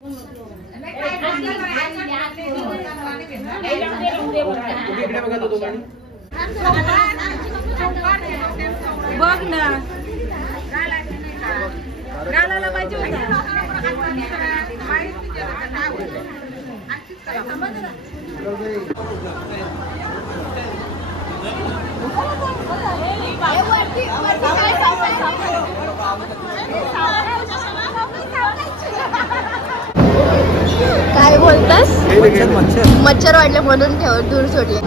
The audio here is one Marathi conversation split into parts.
बघ ना गालाला पाहिजे काय बोलतास? मच्छर वाटले म्हणून ठेव दूर सोडले.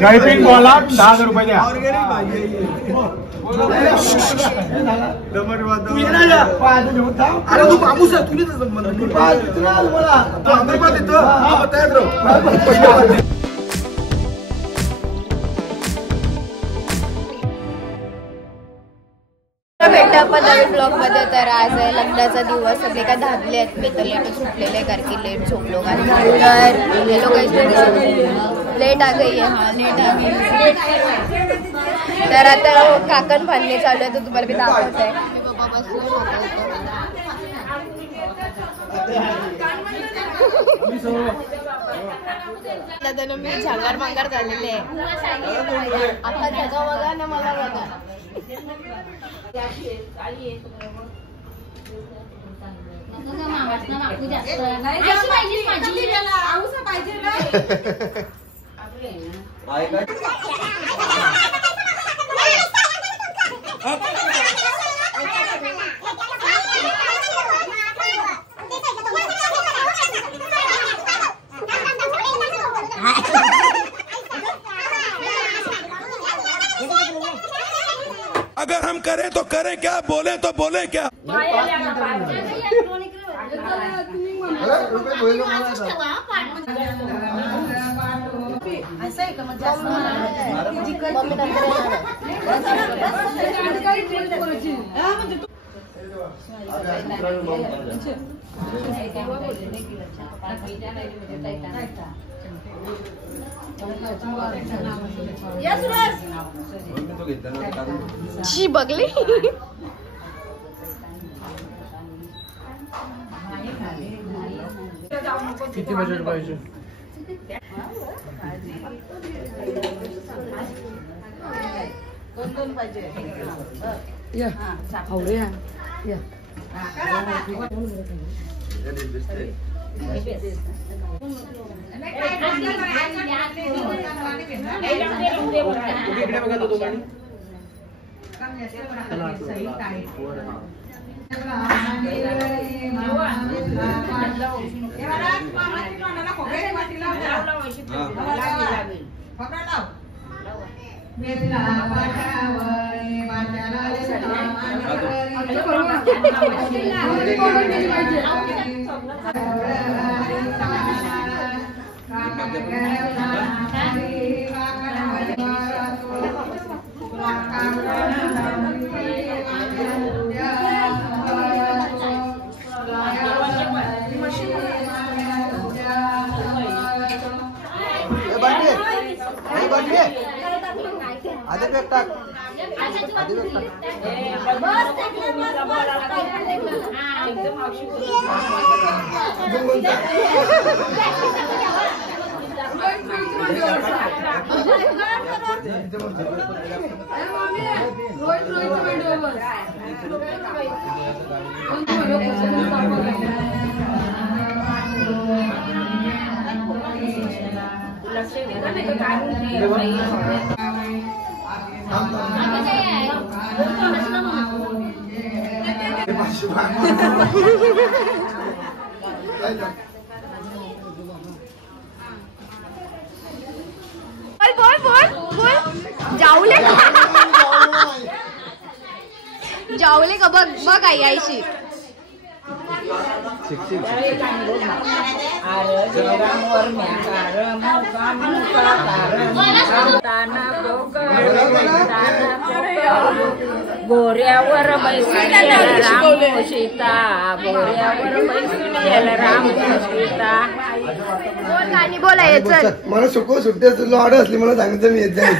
गायपिंग बॉला 10,000 रुपये द्या. अरे तू बाबूस भेटतो आपण नवीन ब्लॉग मध्ये. तर आज आहे लग्नाचा दिवस. सगळे काय धाबले आहेत. मी तर लेट सुटलेले आहे कारण की लेट झोपलो. तर ये लोग लेट आ गई है. हाँ लेट आ गई. तर आता काकण बांधणे चालू आहे. तर तुम्हाला मी दाखवत आहे. मी झांगार मांगार झालेले आहे. आता जगा बघा ना मला बघा. अगर हम करें तो करें क्या, बोले तो बोले क्या. शी बघली. किती बजेट पाहिजे? दोन पाहिजे. या आवडे या. इकडे बघा तो गाडी. जाऊले का बघ बघ आई आईशी गोऱ्यावर बैसून राम सीता गोऱ्यावर बैसून राम सीता बोल गाणी बोलायचं मला सुट्टी तुला ऑर्डर असली मला सांगितलं मी येत जाईल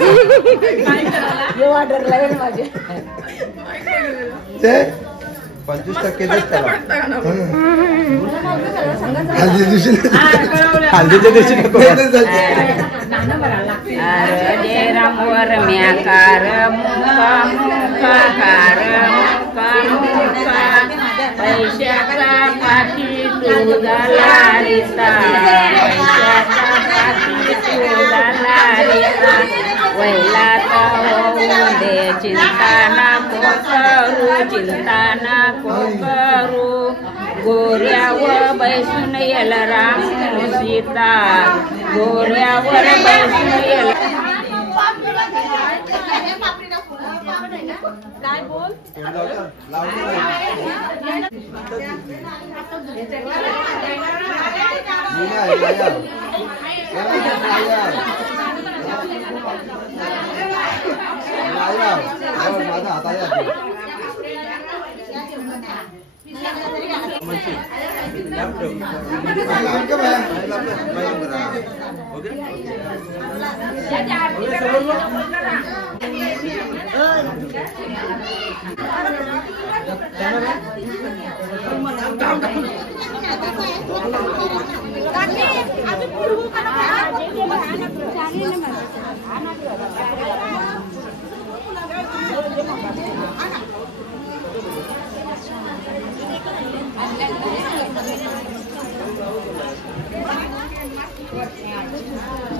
ते 25% हल्दीच्या दिवशी जय रामवर म्याकार मुका मुका कार मुका मुका पैशाचा पाठी तुझा लारिता पैशाचा पाठी तुझा लारिता वैलाता होऊ दे चिंता नको करू गोऱ्यावर बैसून येल राम सीता गोऱ्यावर बैसून येल काय बोल माझा हाताला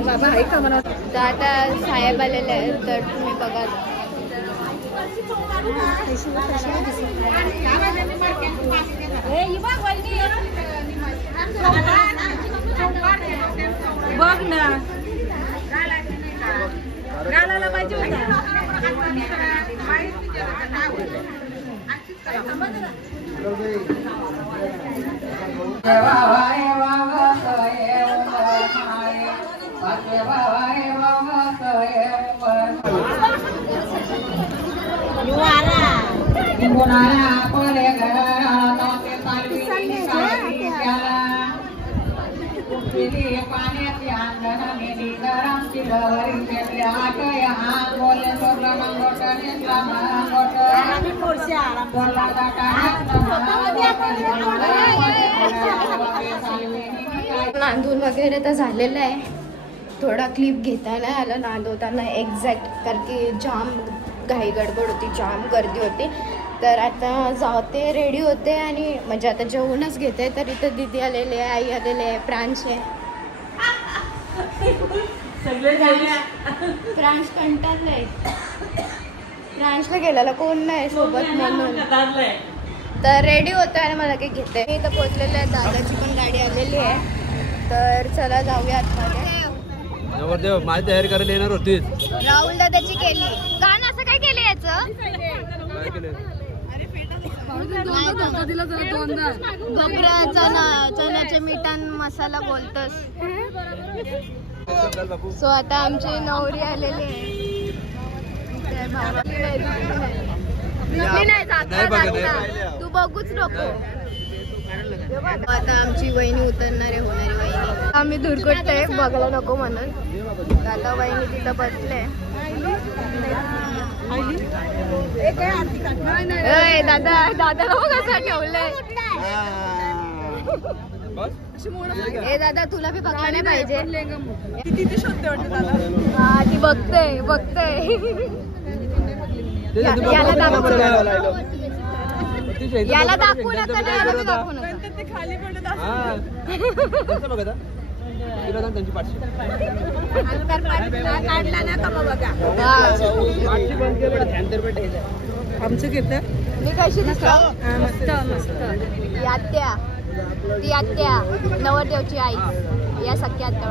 बाबा आहे का म्हणा तर आता साहेब आलेले आहेत तर तुम्ही बघा बघ ना गालाला पाहिजे नांदून वगैरे तर झालेलं आहे थोडा क्लिप घेता नाही आला नांदवताना एक्झॅक्ट कारण की जाम घाई गडबड होती जाम गर्दी होती तर आता जाते रेडी होते आणि म्हणजे आता जेवूनच घेते तर इथं दीदी आलेले आहे आई आलेले आहे प्रांश आहे प्रांश कंटाळलंय प्रांशला गेलेला कोण नाही सोबत म्हणून तर रेडी होतं आणि मला काही घेते मी इथं पोचलेलं आहे दादाची पण गाडी आलेली आहे तर चला जाऊया आतमध्ये माझी तयारी करायला येणार होतीच राहुल दादाची केली गाणं असं काय केलं याचं चण्याच्या मिठान मसाला बोलतोस सो आता आमची नवरी आलेली आहे तू बघूच नको आता आमची वहिनी उतरणार आहे होणारी वहिनी आम्ही धुरकटतोय बघायला नको म्हणून आता वहिनी तिथं बसले दादा दादाला बघ असं ठेवलंय ए दादा तुला बी बघायला नाही पाहिजे हा ती बघते बघते याला दाखवू नका याला बी दाखवू नका काढला ना का बघा आमचं घेत मी कशी दिसतो मस्त मस्त आत्या ती आत्या नवरदेवची आई या सख्या आत्या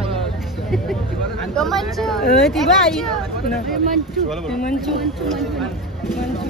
माझी ती बाई मंचू मंचू मंचू मंचू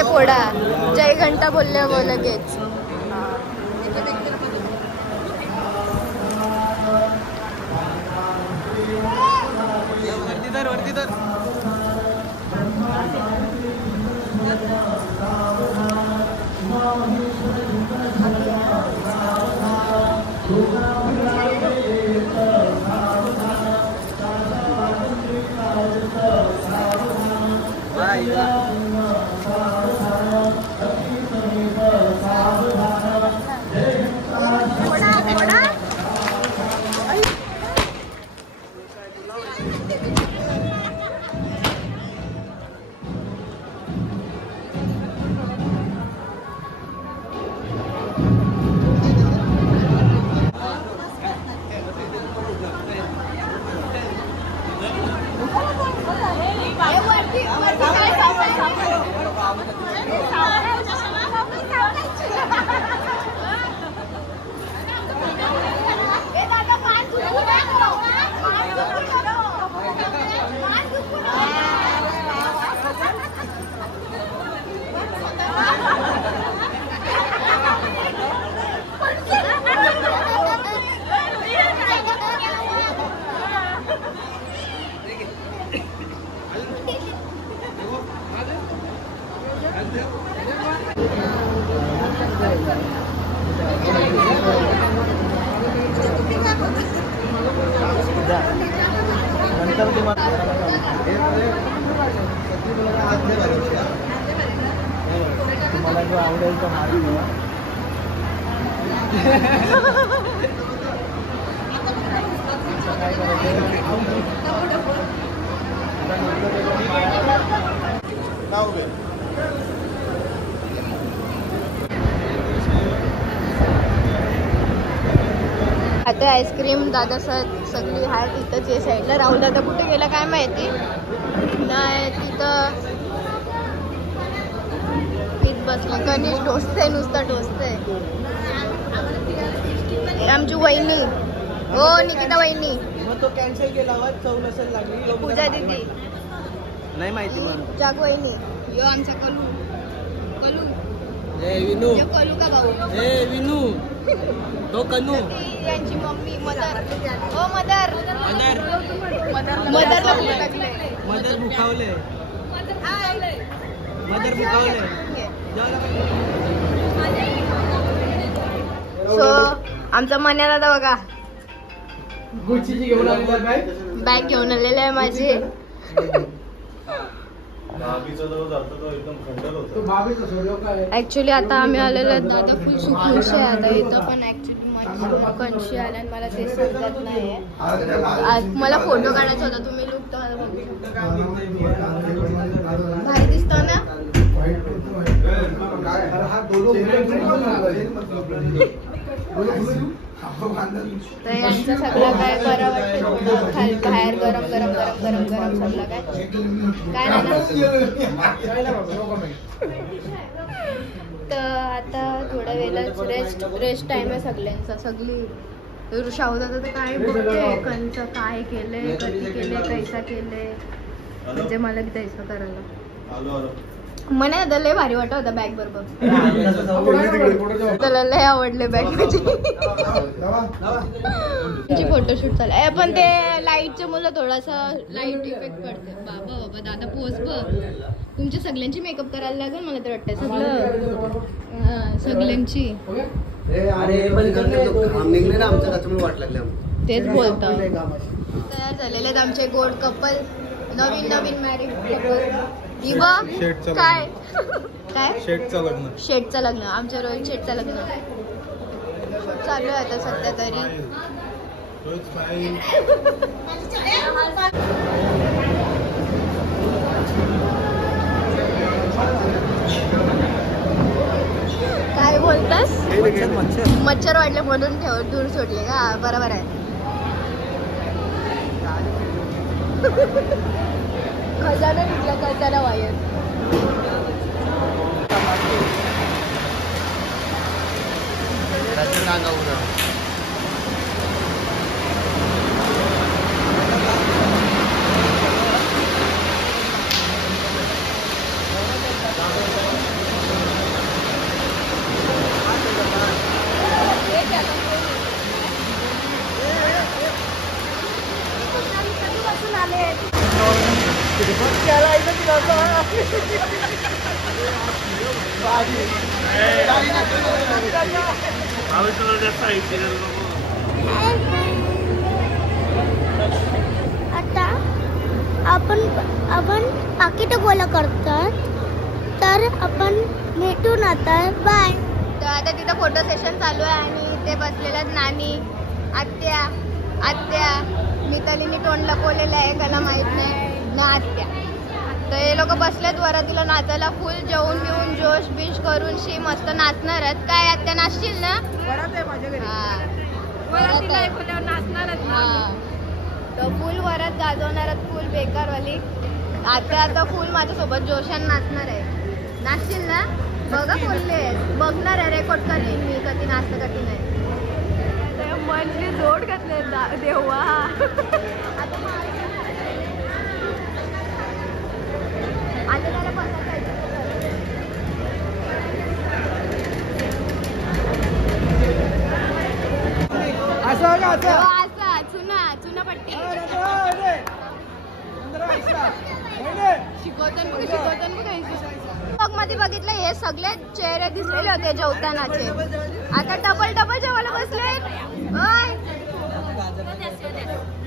घंटे फोडा. जय घंटा बोलले हो लगेच. वरती तर तुम्हाला जो आवडेल तो मारून ठेवा. काय आता आईस्क्रीम दादा सगळी आहे तिथंच आहे साईडला. राहुल दादा कुठे गेला काय माहिती नाही. तिथं बसले. कणिश टोचते नुसतं टोचते. आमची वहिनी हो निकिता वहिनी. तो कॅन्सल केला चव नसेल लागली. पूजा दीदी नाही माहिती मग. जाग वहिनी. यो आमचा कलू कलू. विनू. यो कलू का भाऊ. विनू तो कनू. यांची मम्मी मदर. हो मदर. मदरला मदर भुकावले. मदर भुकावले. सो आमचा मन्याला तर बघा गुच्चीची घेऊन आलेला काय बॅग घेऊन आलेला आहे माझी. ऍक्च्युली आता आम्ही आलेलो आहे. दादा फुल सुखुश आहे आता इथं. पण ऍक्च्युली कणशी आल्या आणि मला ते समजत नाही. मला फोटो काढायचा होता. तुम्ही लुक तर भारी दिसतो ना. तर यांचं सगळं काय बरं वाटतं. खाली बाहेर गरम गरम गरम गरम गरम सगळं काय नाही. तर आता थोड्या वेळात रेस्ट टाइम आहे सगळ्यांचा. सगळी शाहुदादा तर काय बघते कंचं काय केलंय कधी केलंय कैसा केलंय. म्हणजे मला बी तैसं करायला मला लय भारी वाटत होता बॅग बरोबर. त्याला लय आवडले बॅग माझी. फोटोशूट चालू पण ते लाईटच्या मुलं थोडासा लाईट इफेक्ट पडते. बाबा बाबा दादा पोच बघ. तुमच्या सगळ्यांची मेकअप करायला लागेल मला तर वाटतं. सगळं सगळ्यांची तेच बोलतो. तयार झालेले आहेत आमचे गोड कपल. नवीन नवीन मॅरिड कपल. काय काय शेटचं लग्न. आमच्या रोहित शेटचं लग्न चालू आहे आता सध्या तरी. काय बोलतास. मच्छर वाटले म्हणून दूर सोडले का. बरोबर आहे. खजाना निघला खजाना वायर. आता आपण पाकिट गोळा करतात तर आपण भेटून आता बाय. तर आता तिथं फोटो सेशन चालू आहे आणि ते बसलेलं नानी आत्या मितालीने तोंड लपवलेलं आहे त्याला माहित नाही ना आत्या. तर हे लोक बसलेत वरातीला नाचायला फुल जेवून बिवून जोश बिश करून शी मस्त नाचणार आहेत. काय आत्या नाचशील ना? तर फुल वरात गाजवणार आहेत फुल बेकारवाली. आता फुल माझ्यासोबत जोशान नाचणार आहे. नाचशील ना? बघा बोलले बघणार आहे रेकॉर्ड करेन मी कधी नाचतं कधी नाही. मनली जोड घातले देवा. आता त्याला बसायचं असा चुना पट्टी शिकवताना बघ मध्ये बघितलं हे सगळे चेहरे दिसलेले होते जेवतानाचे. आता डबल जेवायला बसले.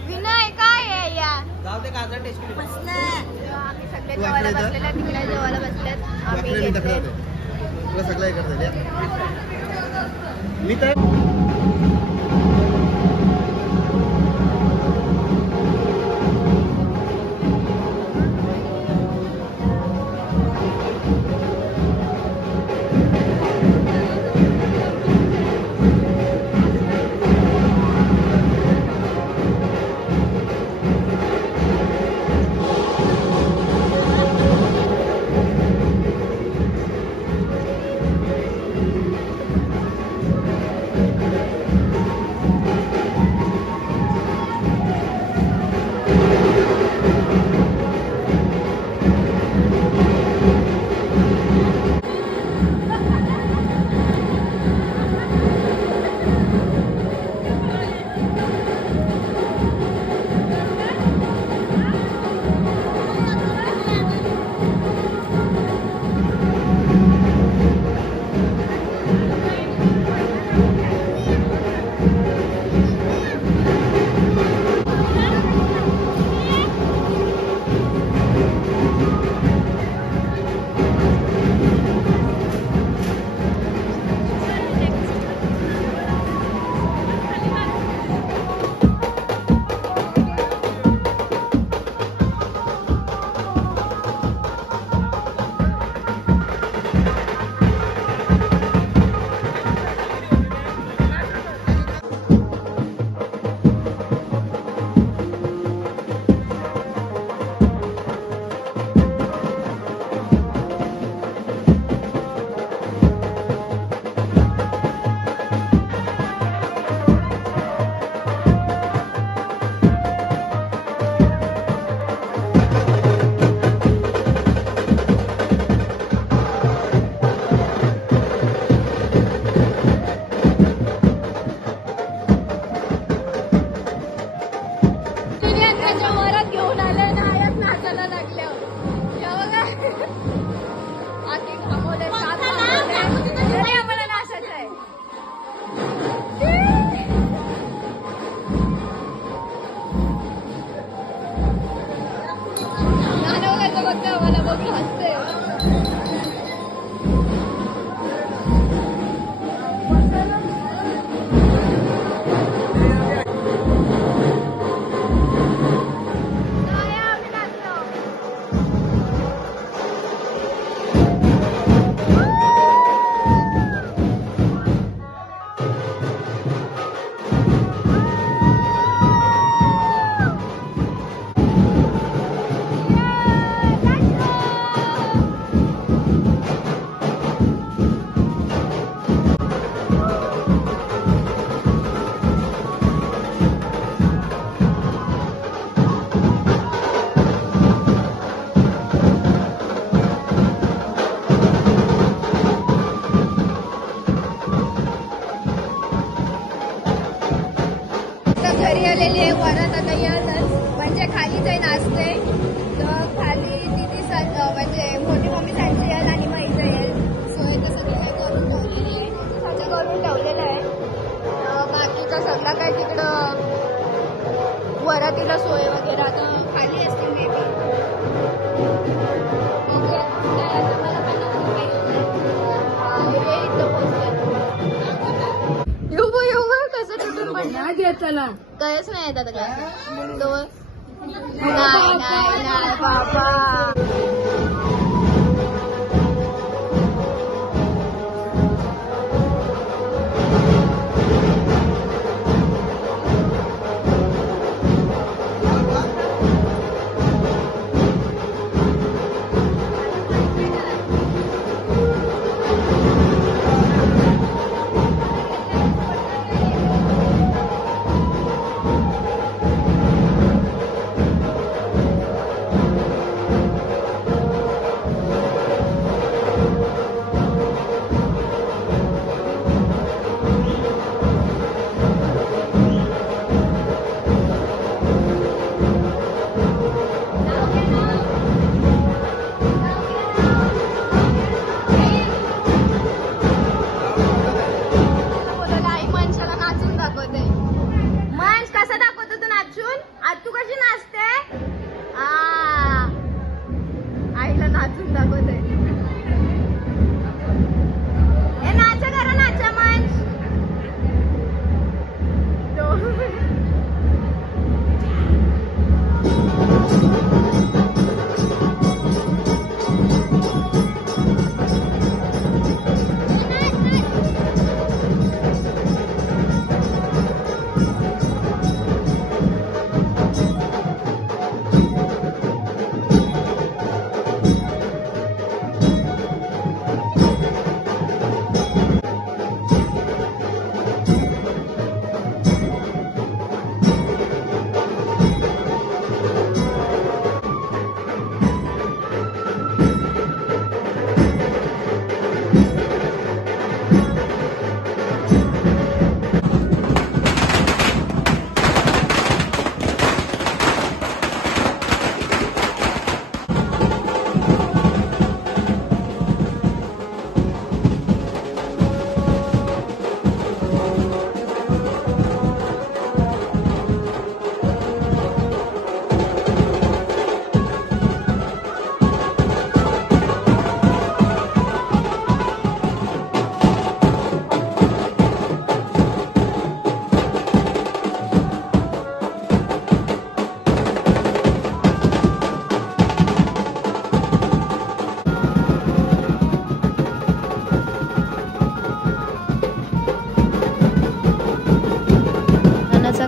विनय काय आहे या आम्ही सगळे जेवायला बसलेले तिकडे जेवायला बसलेत आम्ही घरी आलेली आहे वरात आता येतच म्हणजे खाली जाईन असते तर कसं तुटून पडलं कळच नाही येत आता काय तो नाही बाबा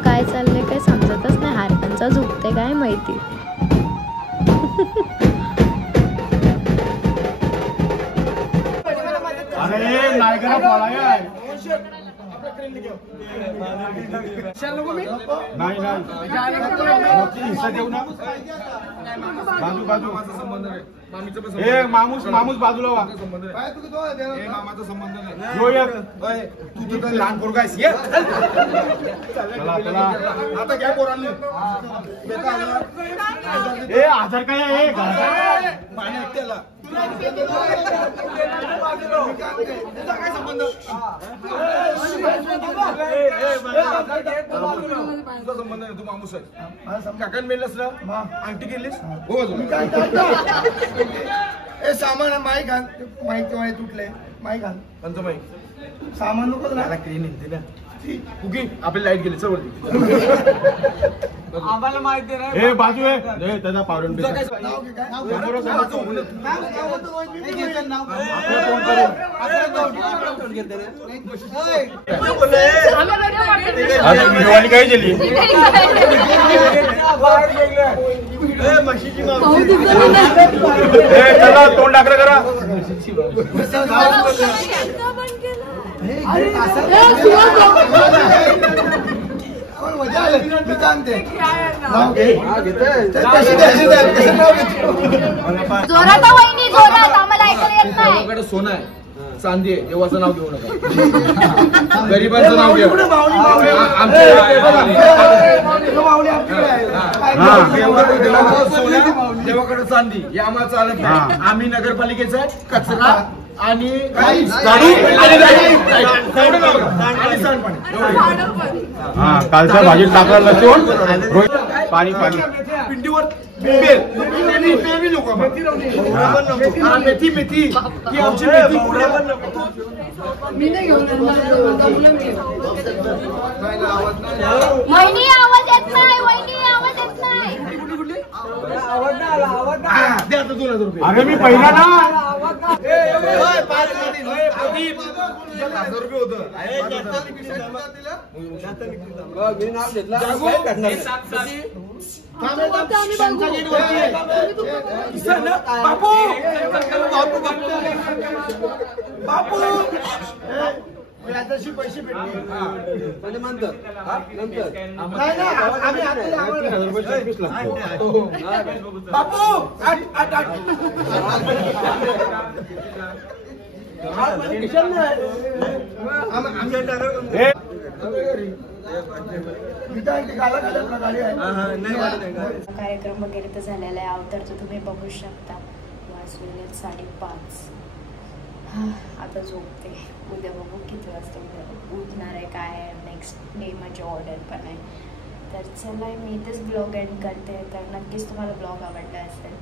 काय चाललंय काय समजतच नाही हारकांचा झुकते काय माहिती अरे नायगरा पळाया नाही हिस्सा देऊ ना बाजू बाजू ए मामूस मामूस बाजूला वा मामाचा संबंध नाही तू तर लहान पोरगा आहेस ये आता काय पोरांनी ए हजार काय आहे त्याला काय संबंध संबंध नाही तू मामूस आहे काकान मेलस ना अंगठी केलीस हो ए सामान माई घाल माहिती माहिती तुटले माई घाल पंच माई सामान नको ना क्रीन येते ना कुकी आपली लाईट गेली चवरती आम्हाला माहिती नाही हे बाजू आहे त्याचा पावडन दिवाळी काय केली चला तोंड टाकलं करा मजा आली मी सांगते जोरात वहिनी जोरात आम्हाला ऐकायला येत नाही सोनं आहे चांदी आहे देवाचं नाव घेऊ नका गरिबांचं नाव घेऊ देवाकडे चांदी हे आम्हाला चालत नाही आम्ही नगरपालिकेचा कचरा आणि कालच्या भाजीत टाकायला लसूण पाणी पाणी पिंडीवर मेथी नको मेथी मेथी ती आमची मेथी मी नाही घेऊन वहिनी आवाज येत नाही, वहिनी आवाज येत नाही. दे आता 2000 रुपये. अरे मी पहिला ना 1000 रुपये होतं. बापू याच्याशी पैसे भेटले नंतर बापू कार्यक्रम वगैरे तर झालेला आहे. अवतारचं तुम्ही बघू शकता. वाजलेले 5:30. आता झोपते. उद्या बघू किती वाजता उठणार आहे, काय आहे. नेक्स्ट डे माझी ऑर्डर पण आहे. तर चला मी इथेच ब्लॉग एंड करते. तर नक्कीच तुम्हाला ब्लॉग आवडला असेल